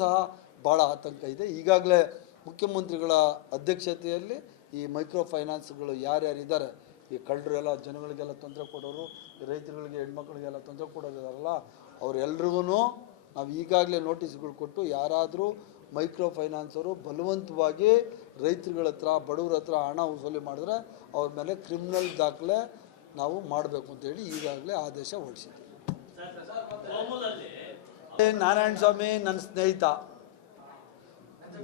ಸಹ ಭಾಳ ಆತಂಕ ಇದೆ. ಈಗಾಗಲೇ ಮುಖ್ಯಮಂತ್ರಿಗಳ ಅಧ್ಯಕ್ಷತೆಯಲ್ಲಿ ಈ ಮೈಕ್ರೋ ಫೈನಾನ್ಸ್ಗಳು ಯಾರ್ಯಾರಿದ್ದಾರೆ, ಈ ಕಳ್ಳರೆಲ್ಲ ಜನಗಳಿಗೆಲ್ಲ ತೊಂದರೆ ಕೊಡೋರು, ರೈತರುಗಳಿಗೆ ಹೆಣ್ಮಕ್ಳಿಗೆಲ್ಲ ತೊಂದರೆ ಕೊಡೋರಿದಾರಲ್ಲ, ಅವರೆಲ್ರಿಗೂ ನಾವು ಈಗಾಗಲೇ ನೋಟಿಸ್ಗಳು ಕೊಟ್ಟು ಯಾರಾದರೂ ಮೈಕ್ರೋ ಫೈನಾನ್ಸರು ಬಲವಂತವಾಗಿ ರೈತರುಗಳ ಹತ್ರ ಬಡವ್ರ ಹತ್ರ ಹಣ ವಸೂಲಿ ಮಾಡಿದ್ರೆ ಅವ್ರ ಮೇಲೆ ಕ್ರಿಮಿನಲ್ ದಾಖಲೆ ನಾವು ಮಾಡಬೇಕು ಅಂತೇಳಿ ಈಗಾಗಲೇ ಆದೇಶ ಹೊರಡಿಸಿದ್ದೀವಿ. ನಾರಾಯಣ ಸ್ವಾಮಿ ನನ್ನ ಸ್ನೇಹಿತ.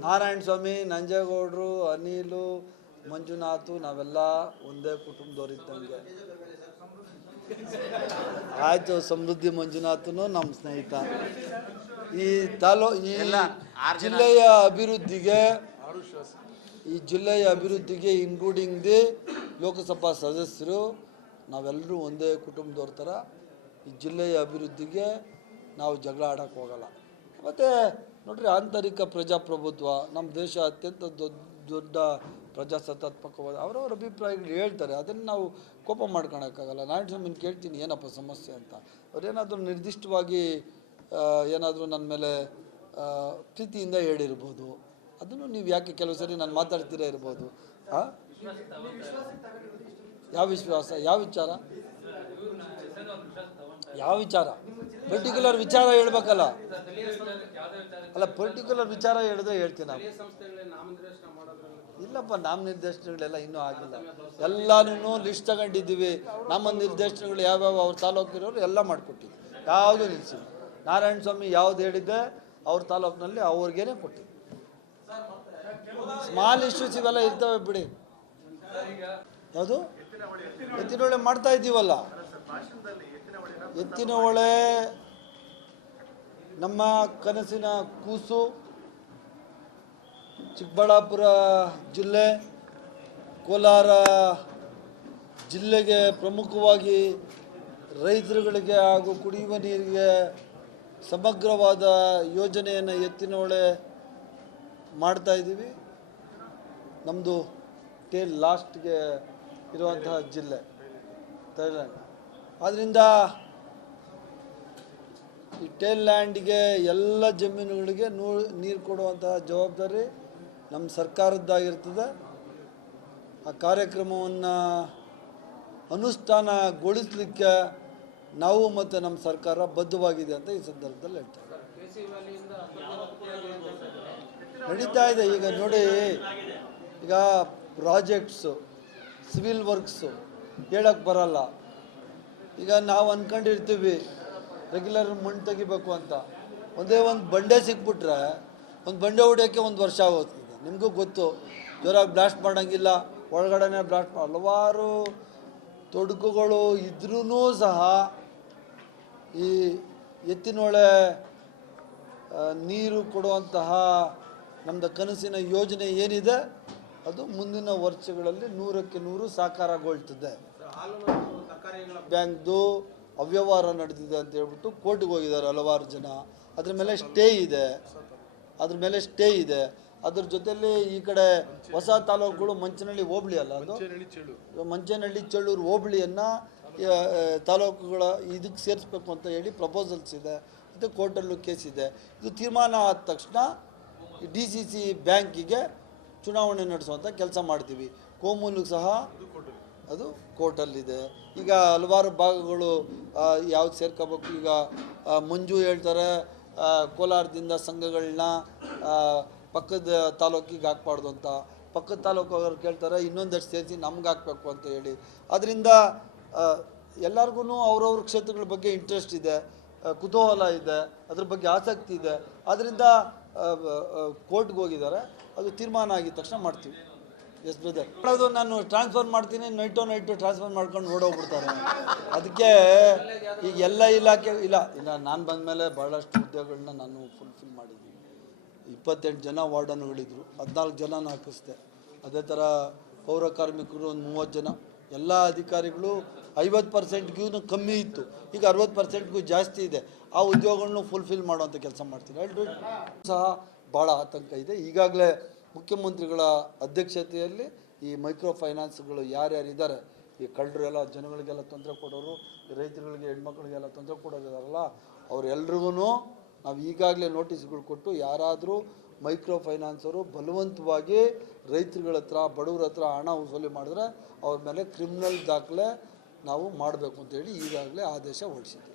ನಾರಾಯಣ ಸ್ವಾಮಿ, ನಂಜೇಗೌಡರು, ಅನಿಲು, ಮಂಜುನಾಥು ನಾವೆಲ್ಲ ಒಂದೇ ಕುಟುಂಬದವರಿದ್ದಂಗೆ. ಆಯಿತು, ಸಮೃದ್ಧಿ ಮಂಜುನಾಥನು ನಮ್ಮ ಸ್ನೇಹಿತ. ಈ ಜಿಲ್ಲೆಯ ಅಭಿವೃದ್ಧಿಗೆ ಇನ್ಕ್ಲೂಡಿಂಗ್ ದಿ ಲೋಕಸಭಾ ಸದಸ್ಯರು ನಾವೆಲ್ಲರೂ ಒಂದೇ ಕುಟುಂಬದವ್ರ ಥರ. ಈ ಜಿಲ್ಲೆಯ ಅಭಿವೃದ್ಧಿಗೆ ನಾವು ಜಗಳ ಆಡೋಕ್ಕೆ ಹೋಗಲ್ಲ. ಮತ್ತು ನೋಡ್ರಿ, ಆಂತರಿಕ ಪ್ರಜಾಪ್ರಭುತ್ವ, ನಮ್ಮ ದೇಶ ಅತ್ಯಂತ ದೊಡ್ಡ ಪ್ರಜಾಸತ್ತಾತ್ಮಕವಾದ ಅವರವರ ಅಭಿಪ್ರಾಯಗಳು ಹೇಳ್ತಾರೆ, ಅದನ್ನು ನಾವು ಕೋಪ ಮಾಡ್ಕೊಳಕ್ಕಾಗಲ್ಲ. ನಾರಾಯಣ ಸ್ವಾಮಿನ ಕೇಳ್ತೀನಿ ಏನಪ್ಪ ಸಮಸ್ಯೆ ಅಂತ. ಅವರೇನಾದರೂ ನಿರ್ದಿಷ್ಟವಾಗಿ ಏನಾದರೂ ನನ್ನ ಮೇಲೆ ಪ್ರೀತಿಯಿಂದ ಹೇಳಿರ್ಬೋದು, ಅದನ್ನು ನೀವು ಯಾಕೆ ಕೆಲವು ಸರಿ ನಾನು ಮಾತಾಡ್ತೀರಾ ಇರ್ಬೋದು. ಯಾವ ವಿಶ್ವಾಸ, ಯಾವ ವಿಚಾರ, ಯಾವ ವಿಚಾರ? ಪರ್ಟಿಕ್ಯುಲರ್ ವಿಚಾರ ಹೇಳ್ಬೇಕಲ್ಲ. ಅಲ್ಲ, ಪರ್ಟಿಕ್ಯುಲರ್ ವಿಚಾರ ಹೇಳಿದ್ರೆ ಹೇಳ್ತೀನಿ. ಇಲ್ಲಪ್ಪ, ನಾಮ ನಿರ್ದೇಶನಗಳೆಲ್ಲ ಇನ್ನೂ ಆಗಿಲ್ಲ. ಎಲ್ಲನೂ ಲಿಸ್ಟ್ ತಗೊಂಡಿದ್ದೀವಿ. ನಮ್ಮ ನಿರ್ದೇಶನಗಳು ಯಾವ್ಯಾವ ಅವ್ರ ತಾಲೂಕಿರೋರು ಎಲ್ಲ ಮಾಡಿಕೊಟ್ಟಿವಿ, ಯಾವುದೂ ನಿಲ್ಲಿಸಿಲ್ಲ. ನಾರಾಯಣ ಸ್ವಾಮಿ ಯಾವ್ದು ಹೇಳಿದ್ದೆ ಅವ್ರ ತಾಲೂಕಿನಲ್ಲಿ ಅವ್ರಿಗೇನೆ ಕೊಟ್ಟಿವಿ. ಸ್ಮಾಲ್ ಇಶ್ಯೂಸ್ ಇವೆಲ್ಲ ಇರ್ತವೆ ಬಿಡಿ. ಯಾವುದು ಎತ್ತಿನಹೊಳೆ ಮಾಡ್ತಾ ಇದ್ದೀವಲ್ಲ. ಎತ್ತಿನಹೊಳೆ ನಮ್ಮ ಕನಸಿನ ಕೂಸು. ಚಿಕ್ಕಬಳ್ಳಾಪುರ ಜಿಲ್ಲೆ, ಕೋಲಾರ ಜಿಲ್ಲೆಗೆ ಪ್ರಮುಖವಾಗಿ ರೈತರುಗಳಿಗೆ ಹಾಗೂ ಕುಡಿಯುವ ನೀರಿಗೆ ಸಮಗ್ರವಾದ ಯೋಜನೆಯನ್ನು ಎತ್ತಿನಹೊಳೆ ಮಾಡ್ತಾಯಿದ್ದೀವಿ. ನಮ್ಮದು ಟೇಲ್ ಲಾಸ್ಟ್ಗೆ ಇರುವಂತಹ ಜಿಲ್ಲೆ ಥೈಲ್ಯಾಂಡ್. ಆದ್ದರಿಂದ ಈ ಟೇಲ್ ಲ್ಯಾಂಡ್ಗೆ ಎಲ್ಲ ಜಮೀನುಗಳಿಗೆ ನೀರು ಕೊಡುವಂತಹ ಜವಾಬ್ದಾರಿ ನಮ್ಮ ಸರ್ಕಾರದ್ದಾಗಿರ್ತದೆ. ಆ ಕಾರ್ಯಕ್ರಮವನ್ನು ಅನುಷ್ಠಾನಗೊಳಿಸಲಿಕ್ಕೆ ನಾವು ಮತ್ತು ನಮ್ಮ ಸರ್ಕಾರ ಬದ್ಧವಾಗಿದೆ ಅಂತ ಈ ಸಂದರ್ಭದಲ್ಲಿ ಹೇಳ್ತಾರೆ. ನಡೀತಾ ಇದೆ. ಈಗ ನೋಡಿ, ಈಗ ಪ್ರಾಜೆಕ್ಟ್ಸು, ಸಿವಿಲ್ ವರ್ಕ್ಸು ಹೇಳಕ್ಕೆ ಬರಲ್ಲ. ಈಗ ನಾವು ಅಂದ್ಕೊಂಡಿರ್ತೀವಿ ರೆಗ್ಯುಲರ್ ಮಣ್ಣು ತೆಗಿಬೇಕು ಅಂತ. ಒಂದೇ ಒಂದು ಬಂಡೆ ಸಿಕ್ಬಿಟ್ರೆ ಒಂದು ಬಂಡೆ ಹೊಡಿಯೋಕ್ಕೆ 1 ವರ್ಷ ಹೋಗ್ತದೆ. ನಿಮಗೂ ಗೊತ್ತು, ಜೋರಾಗಿ ಬ್ಲಾಸ್ಟ್ ಮಾಡೋಂಗಿಲ್ಲ, ಒಳಗಡೆ ಬ್ಲಾಸ್ಟ್ ಹಲವಾರು ತೊಡಕುಗಳು ಇದ್ರೂ ಸಹ ಈ ಎತ್ತಿನಹೊಳೆ ನೀರು ಕೊಡುವಂತಹ ನಮ್ಮದು ಕನಸಿನ ಯೋಜನೆ ಏನಿದೆ ಅದು ಮುಂದಿನ ವರ್ಷಗಳಲ್ಲಿ 100ಕ್ಕೆ 100 ಸಾಕಾರಗೊಳ್ತದೆ. ಬ್ಯಾಂಕ್ದು ಅವ್ಯವಹಾರ ನಡೆದಿದೆ ಅಂತ ಹೇಳ್ಬಿಟ್ಟು ಕೋರ್ಟ್ಗೆ ಹೋಗಿದ್ದಾರೆ ಹಲವಾರು ಜನ. ಅದ್ರ ಮೇಲೆ ಸ್ಟೇ ಇದೆ. ಅದ್ರ ಜೊತೆಯಲ್ಲಿ ಈ ಕಡೆ ಹೊಸ ತಾಲೂಕುಗಳು, ಮಂಚನಹಳ್ಳಿ ಹೋಬಳಿ ಅಲ್ಲ, ಅದು ಮಂಚನಹಳ್ಳಿ ಚಳ್ಳೂರು ಹೋಬಳಿಯನ್ನು ತಾಲೂಕುಗಳ ಇದಕ್ಕೆ ಸೇರಿಸ್ಬೇಕು ಅಂತ ಹೇಳಿ ಪ್ರಪೋಸಲ್ಸ್ ಇದೆ. ಮತ್ತು ಕೋರ್ಟಲ್ಲೂ ಕೇಸ್ ಇದೆ. ಇದು ತೀರ್ಮಾನ ಆದ ತಕ್ಷಣ DCC ಬ್ಯಾಂಕಿಗೆ ಚುನಾವಣೆ ನಡೆಸುವಂಥ ಕೆಲಸ ಮಾಡ್ತೀವಿ. ಕೋಮೂಲಿಗೆ ಸಹ ಅದು ಕೋರ್ಟಲ್ಲಿದೆ. ಈಗ ಹಲವಾರು ಭಾಗಗಳು ಯಾವ್ದು ಸೇರ್ಕೋಬೇಕು. ಈಗ ಮಂಜು ಹೇಳ್ತಾರೆ ಕೋಲಾರದಿಂದ ಸಂಘಗಳನ್ನ ಪಕ್ಕದ ತಾಲೂಕಿಗೆ ಹಾಕ್ಬಾರ್ದು ಅಂತ. ಪಕ್ಕದ ತಾಲೂಕು ಅವ್ರು ಕೇಳ್ತಾರೆ ಇನ್ನೊಂದಷ್ಟು ಸೇರಿಸಿ ನಮ್ಗೆ ಹಾಕಬೇಕು ಅಂತ ಹೇಳಿ. ಅದರಿಂದ ಎಲ್ಲರಿಗೂ ಅವ್ರವ್ರ ಕ್ಷೇತ್ರಗಳ ಬಗ್ಗೆ ಇಂಟ್ರೆಸ್ಟ್ ಇದೆ, ಕುತೂಹಲ ಇದೆ, ಅದ್ರ ಬಗ್ಗೆ ಆಸಕ್ತಿ ಇದೆ. ಅದರಿಂದ ಕೋರ್ಟ್ಗೆ ಹೋಗಿದ್ದಾರೆ. ಅದು ತೀರ್ಮಾನ ಆಗಿದ ತಕ್ಷಣ ಮಾಡ್ತೀವಿ. ಎಸ್ ಬ್ರದರ್, ಅದು ನಾನು ಟ್ರಾನ್ಸ್ಫರ್ ಮಾಡ್ತೀನಿ, ನೈಟು ಟ್ರಾನ್ಸ್ಫರ್ ಮಾಡ್ಕೊಂಡು ಓಡೋಗ್ಬಿಡ್ತಾರೆ. ಅದಕ್ಕೆ ಈಗ ಎಲ್ಲ ಇಲಾಖೆ ಇಲ್ಲ ನಾನು ಬಂದಮೇಲೆ ಭಾಳಷ್ಟು ಹುದ್ದೆಗಳನ್ನ ನಾನು ಫುಲ್ಫಿಲ್ ಮಾಡಿದ್ದೀನಿ. 28 ಜನ ವಾರ್ಡನ್ಗಳಿದ್ರು, 14 ಜನ ಹಾಕಿಸ್ದೆ. ಅದೇ ಥರ ಪೌರ ಕಾರ್ಮಿಕರು ಒಂದು 30 ಜನ. ಎಲ್ಲ ಅಧಿಕಾರಿಗಳು 50%ಗೂ ಕಮ್ಮಿ ಇತ್ತು, ಈಗ 60%ಗೂ ಜಾಸ್ತಿ ಇದೆ. ಆ ಉದ್ಯೋಗಗಳನ್ನು ಫುಲ್ಫಿಲ್ ಮಾಡುವಂಥ ಕೆಲಸ ಮಾಡ್ತೀನಿ. ಎಲ್ಲರೂ ಸಹ ಭಾಳ ಆತಂಕ ಇದೆ. ಈಗಾಗಲೇ ಮುಖ್ಯಮಂತ್ರಿಗಳ ಅಧ್ಯಕ್ಷತೆಯಲ್ಲಿ ಈ ಮೈಕ್ರೋ ಫೈನಾನ್ಸ್ಗಳು ಯಾರ್ಯಾರಿದ್ದಾರೆ, ಈ ಕಳ್ಳರೆಲ್ಲ ಜನಗಳಿಗೆಲ್ಲ ತೊಂದರೆ ಕೊಡೋರು, ರೈತರುಗಳಿಗೆ ಹೆಣ್ಮಕ್ಳಿಗೆಲ್ಲ ತೊಂದರೆ ಕೊಡೋರಿದಾರಲ್ಲ, ಅವರೆಲ್ರಿಗೂ ನಾವು ಈಗಾಗಲೇ ನೋಟಿಸ್ಗಳು ಕೊಟ್ಟು ಯಾರಾದರೂ ಮೈಕ್ರೋ ಫೈನಾನ್ಸರು ಬಲವಂತವಾಗಿ ರೈತರುಗಳ ಹತ್ರ ಬಡವ್ರ ಹತ್ರ ಹಣ ವಸೂಲಿ ಮಾಡಿದ್ರೆ ಅವ್ರ ಮೇಲೆ ಕ್ರಿಮಿನಲ್ ದಾಖಲೆ ನಾವು ಮಾಡಬೇಕು ಅಂತೇಳಿ ಈಗಾಗಲೇ ಆದೇಶ ಹೊರಡಿಸಿದ್ದೀವಿ.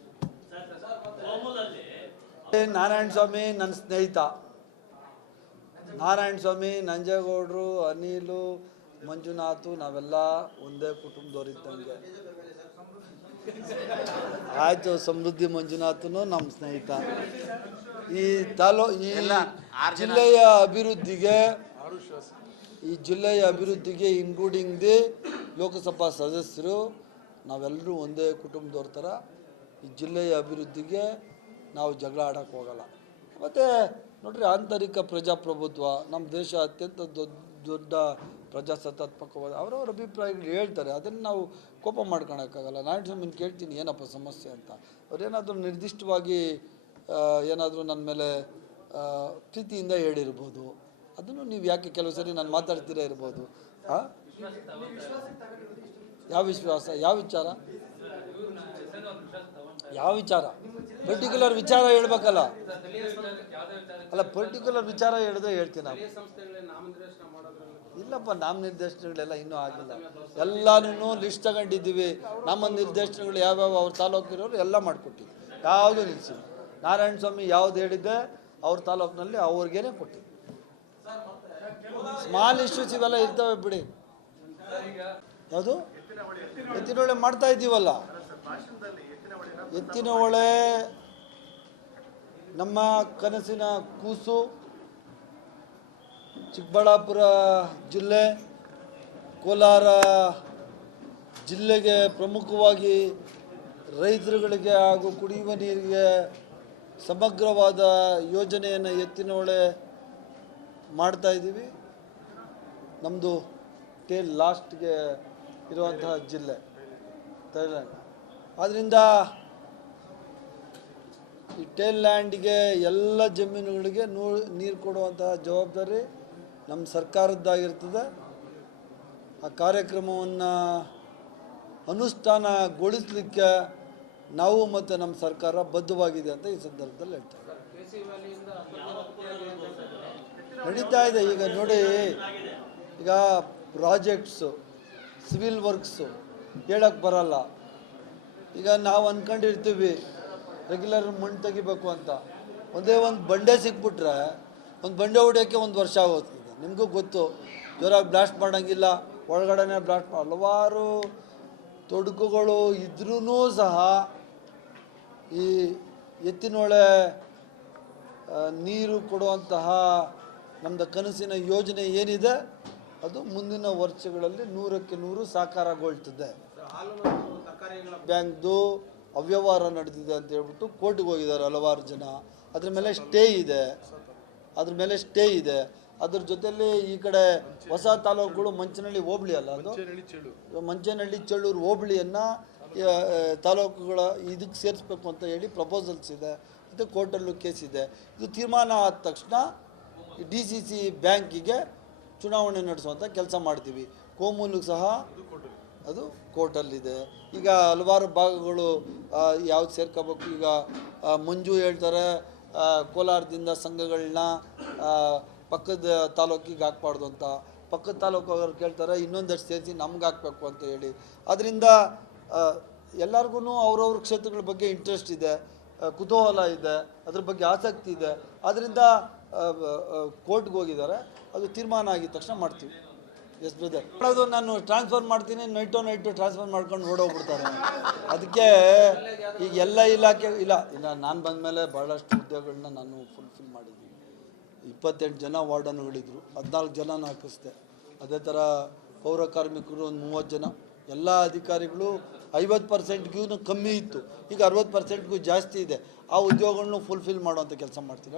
ನಾರಾಯಣ ಸ್ವಾಮಿ ನನ್ನ ಸ್ನೇಹಿತ, ನಾರಾಯಣ ಸ್ವಾಮಿ, ನಂಜೇಗೌಡರು, ಅನಿಲು, ಮಂಜುನಾಥು ನಾವೆಲ್ಲ ಒಂದೇ ಕುಟುಂಬದವರಿದ್ದಂಗೆ. ಆಯಿತು, ಸಮೃದ್ಧಿ ಮಂಜುನಾಥನು ನಮ್ಮ ಸ್ನೇಹಿತ. ಈ ಜಿಲ್ಲೆಯ ಅಭಿವೃದ್ಧಿಗೆ ಇನ್ಕ್ಲೂಡಿಂಗ್ ದಿ ಲೋಕಸಭಾ ಸದಸ್ಯರು ನಾವೆಲ್ಲರೂ ಒಂದೇ ಕುಟುಂಬದವ್ರ ಥರ ಈ ಜಿಲ್ಲೆಯ ಅಭಿವೃದ್ಧಿಗೆ ನಾವು ಜಗಳ ಆಡೋಕ್ಕೆ ಹೋಗಲ್ಲ. ಮತ್ತು ನೋಡ್ರಿ, ಆಂತರಿಕ ಪ್ರಜಾಪ್ರಭುತ್ವ, ನಮ್ಮ ದೇಶ ಅತ್ಯಂತ ದೊಡ್ಡ ಪ್ರಜಾಸತ್ತಾತ್ಮಕವಾದ ಅವರವ್ರ ಅಭಿಪ್ರಾಯಗಳು ಹೇಳ್ತಾರೆ, ಅದನ್ನು ನಾವು ಕೋಪ ಮಾಡ್ಕೊಳಕ್ಕಾಗಲ್ಲ. ನಾನು ಸುಮ್ಮನೆ ಕೇಳ್ತೀನಿ ಏನಪ್ಪ ಸಮಸ್ಯೆ ಅಂತ. ಅವರೇನಾದರೂ ನಿರ್ದಿಷ್ಟವಾಗಿ ಏನಾದರೂ ನನ್ನ ಮೇಲೆ ಪ್ರೀತಿಯಿಂದ ಹೇಳಿರ್ಬೋದು, ಅದನ್ನು ನೀವು ಯಾಕೆ ಕೆಲವು ಸರಿ ನಾನು ಮಾತಾಡ್ತೀರಾ ಇರ್ಬೋದು. ಯಾವ ವಿಶ್ವಾಸ, ಯಾವ ವಿಚಾರ, ಯಾವ ವಿಚಾರ? ಪರ್ಟಿಕ್ಯುಲರ್ ವಿಚಾರ ಹೇಳ್ಬೇಕಲ್ಲ. ಅಲ್ಲ, ಪರ್ಟಿಕ್ಯುಲರ್ ವಿಚಾರ ಹೇಳಿದ್ರೆ ಹೇಳ್ತೀನಿ ನಾವು. ಇಲ್ಲಪ್ಪ, ನಾಮ ನಿರ್ದೇಶನಗಳೆಲ್ಲ ಇನ್ನೂ ಆಗಿಲ್ಲ. ಎಲ್ಲನೂ ಲಿಸ್ಟ್ ತಗೊಂಡಿದ್ದೀವಿ. ನಮ್ಮ ನಿರ್ದೇಶನಗಳು ಯಾವ್ಯಾವ ಅವ್ರ ತಾಲೂಕಿರೋರು ಎಲ್ಲ ಮಾಡಿಕೊಟ್ಟಿವಿ, ಯಾವುದೂ ನಿಲ್ಲಿಸಿ. ನಾರಾಯಣ ಸ್ವಾಮಿ ಯಾವ್ದು ಹೇಳಿದ್ದೆ ಅವ್ರ ತಾಲೂಕಿನಲ್ಲಿ ಅವ್ರಿಗೇನೆ ಕೊಟ್ಟಿವಿ. ಸ್ಮಾಲ್ ಇಶ್ಯೂಸ್ ಇವೆಲ್ಲ ಇರ್ತವೆ ಬಿಡಿ. ಯಾವುದು ಎತ್ತಿನಹೊಳೆ ಮಾಡ್ತಾ ಇದ್ದೀವಲ್ಲ, ಎತ್ತಿನಹೊಳೆ ನಮ್ಮ ಕನಸಿನ ಕೂಸು. ಚಿಕ್ಕಬಳ್ಳಾಪುರ ಜಿಲ್ಲೆ, ಕೋಲಾರ ಜಿಲ್ಲೆಗೆ ಪ್ರಮುಖವಾಗಿ ರೈತರುಗಳಿಗೆ ಹಾಗೂ ಕುಡಿಯುವ ನೀರಿಗೆ ಸಮಗ್ರವಾದ ಯೋಜನೆಯನ್ನು ಎತ್ತಿನಹೊಳೆ ಮಾಡ್ತಾಯಿದ್ದೀವಿ. ನಮ್ಮದು ಟೇಲ್ ಲಾಸ್ಟ್ಗೆ ಇರುವಂತಹ ಜಿಲ್ಲೆ ಥೈಲ್ಯಾಂಡ್. ಆದ್ದರಿಂದ ಈ ಟೇಲ್ ಲ್ಯಾಂಡ್ಗೆ ಎಲ್ಲ ಜಮೀನುಗಳಿಗೆ ನೀರು ಕೊಡುವಂತಹ ಜವಾಬ್ದಾರಿ ನಮ್ಮ ಸರ್ಕಾರದ್ದಾಗಿರ್ತದೆ. ಆ ಕಾರ್ಯಕ್ರಮವನ್ನು ಅನುಷ್ಠಾನಗೊಳಿಸಲಿಕ್ಕೆ ನಾವು ಮತ್ತು ನಮ್ಮ ಸರ್ಕಾರ ಬದ್ಧವಾಗಿದೆ ಅಂತ ಈ ಸಂದರ್ಭದಲ್ಲಿ ಹೇಳ್ತಾರೆ. ನಡೀತಾ ಇದೆ ಈಗ ನೋಡಿ. ಈಗ ಪ್ರಾಜೆಕ್ಟ್ಸು, ಸಿವಿಲ್ ವರ್ಕ್ಸು ಹೇಳಕ್ಕೆ ಬರಲ್ಲ. ಈಗ ನಾವು ಅಂದ್ಕೊಂಡಿರ್ತೀವಿ ರೆಗ್ಯುಲರ್ ಮಣ್ಣು ತೆಗಿಬೇಕು ಅಂತ. ಒಂದೇ ಒಂದು ಬಂಡೆ ಸಿಕ್ಬಿಟ್ರೆ ಒಂದು ಬಂಡೆ ಹೊಡೆಯೋಕ್ಕೆ 1 ವರ್ಷ ಆಗೋಗ್ತದೆ. ನಿಮಗೂ ಗೊತ್ತು, ಜೋರಾಗಿ ಬ್ಲಾಸ್ಟ್ ಮಾಡೋಂಗಿಲ್ಲ, ಒಳಗಡೆ ಬ್ಲಾಸ್ಟ್ ಹಲವಾರು ತೊಡಕುಗಳು ಇದ್ರೂ ಸಹ ಈ ಎತ್ತಿನಹೊಳೆ ನೀರು ಕೊಡುವಂತಹ ನಮ್ಮದು ಕನಸಿನ ಯೋಜನೆ ಏನಿದೆ ಅದು ಮುಂದಿನ ವರ್ಷಗಳಲ್ಲಿ 100ಕ್ಕೆ 100 ಸಾಕಾರಗೊಳ್ತದೆ. ಬ್ಯಾಂಕ್ದು ಅವ್ಯವಹಾರ ನಡೆದಿದೆ ಅಂತ ಹೇಳ್ಬಿಟ್ಟು ಕೋರ್ಟ್ಗೆ ಹೋಗಿದ್ದಾರೆ ಹಲವಾರು ಜನ. ಅದ್ರ ಮೇಲೆ ಸ್ಟೇ ಇದೆ. ಅದ್ರ ಜೊತೆಯಲ್ಲಿ ಈ ಕಡೆ ಹೊಸ ತಾಲೂಕುಗಳು ಮಂಚನಹಳ್ಳಿ ಹೋಬಳಿ ಅಲ್ಲ, ಅದು ಮಂಚನಹಳ್ಳಿ ಚಳ್ಳೂರು ಹೋಬಳಿಯನ್ನು ತಾಲೂಕುಗಳ ಇದಕ್ಕೆ ಸೇರಿಸ್ಬೇಕು ಅಂತ ಹೇಳಿ ಪ್ರಪೋಸಲ್ಸ್ ಇದೆ. ಇದು ಕೋರ್ಟಲ್ಲೂ ಕೇಸ್ ಇದೆ. ಇದು ತೀರ್ಮಾನ ಆದ ತಕ್ಷಣ DCC ಬ್ಯಾಂಕಿಗೆ ಚುನಾವಣೆ ನಡೆಸುವಂಥ ಕೆಲಸ ಮಾಡ್ತೀವಿ. ಕೋಮೂಲಿಗೆ ಸಹ ಅದು ಕೋರ್ಟಲ್ಲಿದೆ. ಈಗ ಹಲವಾರು ಭಾಗಗಳು ಯಾವ್ದು ಸೇರ್ಕೋಬೇಕು. ಈಗ ಮಂಜು ಹೇಳ್ತಾರೆ ಕೋಲಾರದಿಂದ ಸಂಘಗಳನ್ನ ಪಕ್ಕದ ತಾಲೂಕಿಗೆ ಹಾಕ್ಬಾರ್ದು ಅಂತ. ಪಕ್ಕದ ತಾಲೂಕು ಅವ್ರು ಕೇಳ್ತಾರೆ ಇನ್ನೊಂದಷ್ಟು ಸೇರಿಸಿ ನಮ್ಗೆ ಹಾಕಬೇಕು ಅಂತ ಹೇಳಿ. ಅದರಿಂದ ಎಲ್ಲರಿಗೂ ಅವ್ರವ್ರ ಕ್ಷೇತ್ರಗಳ ಬಗ್ಗೆ ಇಂಟ್ರೆಸ್ಟ್ ಇದೆ, ಕುತೂಹಲ ಇದೆ, ಅದ್ರ ಬಗ್ಗೆ ಆಸಕ್ತಿ ಇದೆ. ಅದರಿಂದ ಕೋರ್ಟ್ಗೆ ಹೋಗಿದ್ದಾರೆ. ಅದು ತೀರ್ಮಾನ ಆಗಿದ ತಕ್ಷಣ ಮಾಡ್ತೀವಿ. ಎಸ್ ಬ್ರದರ್, ಅದು ನಾನು ಟ್ರಾನ್ಸ್ಫರ್ ಮಾಡ್ತೀನಿ, ನೈಟು ಟ್ರಾನ್ಸ್ಫರ್ ಮಾಡ್ಕೊಂಡು ಓಡೋಗ್ಬಿಡ್ತಾರೆ. ಅದಕ್ಕೆ ಈಗ ಎಲ್ಲ ಇಲಾಖೆ ಇಲ್ಲ ನಾನು ಬಂದ ಮೇಲೆ ಭಾಳಷ್ಟು ಹುದ್ದೆಗಳನ್ನ ನಾನು ಫುಲ್ಫಿಲ್ ಮಾಡಿದ್ದೀನಿ. 28 ಜನ ವಾರ್ಡನ್ಗಳಿದ್ರು, 14 ಜನ ಹಾಕಿಸ್ದೆ. ಅದೇ ಥರ ಪೌರ ಕಾರ್ಮಿಕರು ಒಂದು 30 ಜನ. ಎಲ್ಲ ಅಧಿಕಾರಿಗಳು 50%ಗೂ ಕಮ್ಮಿ ಇತ್ತು, ಈಗ 60%ಗೂ ಜಾಸ್ತಿ ಇದೆ. ಆ ಉದ್ಯೋಗಗಳನ್ನು ಫುಲ್ಫಿಲ್ ಮಾಡುವಂಥ ಕೆಲಸ ಮಾಡ್ತೀನಿ.